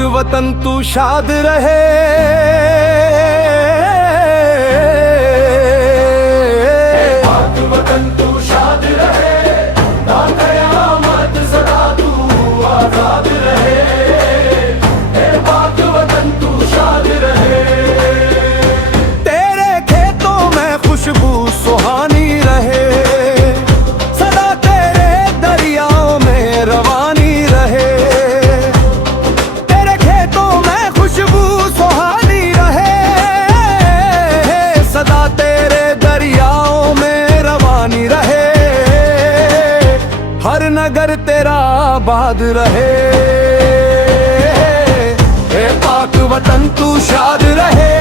पाक वतन तू शाद रहे। पाक वतन तू शाद रहे, ता कयामत सदा तू आजाद रहे। पाक वतन तू शाद रहे। तेरे खेतों में खुशबू सुहानी रहे, सदा तेरे दरियाओं में रवानी रहे। तेरे खेतों में खुशबू सुहानी रहे, सदा तेरे दरियाओं में रवानी रहे। हर नगर तेरा आबाद रहे। ए पाक वतन तू शाद रहे,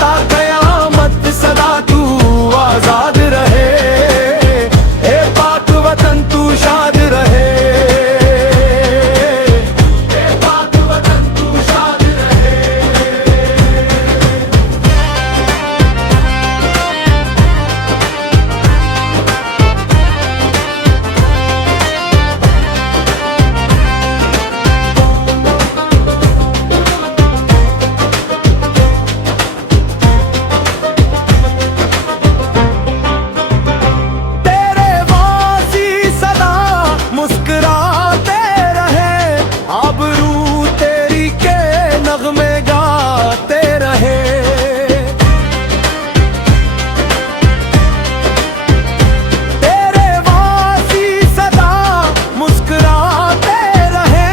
ता कयामत सदा तू आजाद रहे। ए पाक वतन तू शाद रहे। ए पाक वतन तू शाद रहे। तेरे वासी सदा मुस्कुराते रहे, आबरू तेरी के नगमे गाते रहे। तेरे वासी सदा मुस्कुराते रहे,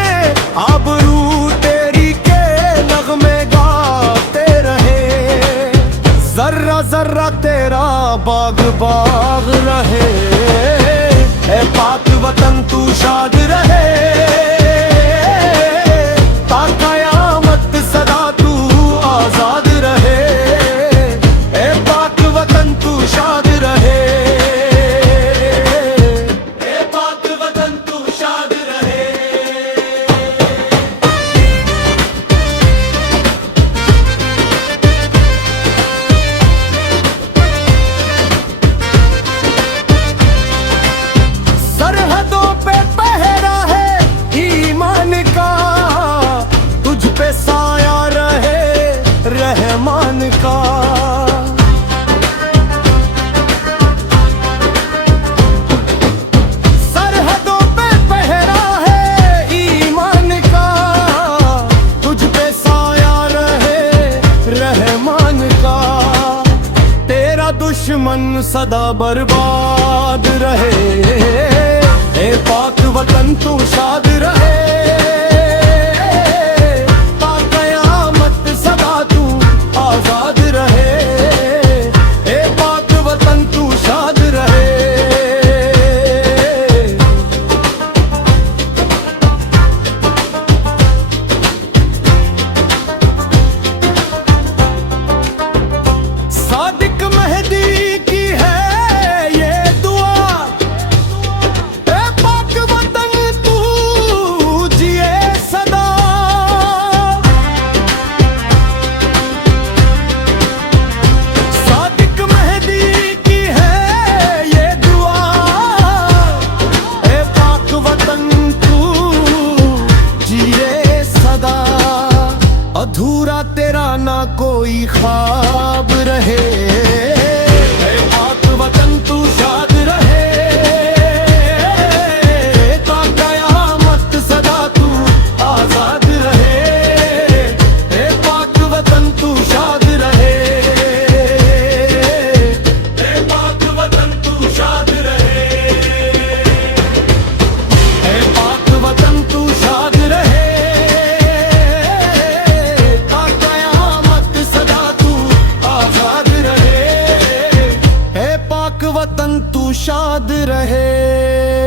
आबरू तेरी के नगमे गाते रहे। जर्रा जर्रा तेरा बाग बाग रहे। ए पाक वतन तू शाद रहे, ता कयामत सदा तू आजाद रहे। ए पाक वतन तू शाद रहे। ए पाक वतन तू शाद रहे। सरहदों पे पहरा है ईमान का, तुझ पे साया रहे रहमान का। सरहदों पे पहरा है ईमान का, तुझ पे साया रहे रहमान का। तेरा दुश्मन सदा बर्बाद रहे। ए पाक वतन तू शाद रहे, ता कयामत सदा तू आजाद रहे। ए पाक वतन तू शाद रहे। सादिक मेहदी की है ये दुआ, ए पाक वतन तू जिए सदा। सादिक मेहदी की है ये दुआ, ए पाक वतन तू जिए सदा। अधूरा तेरा ना कोई ख्वाब रहे। ए पाक वतन तू शाद रहे, ता कयामत सदा तू आजाद रहे। ए पाक वतन तू शाद रहे। ए पाक वतन तू शाद रहे। ए पाक वतन तू शाद रहे, ता कयामत सदा तू आजाद रहे। ए पाक वतन तू शाद रहे।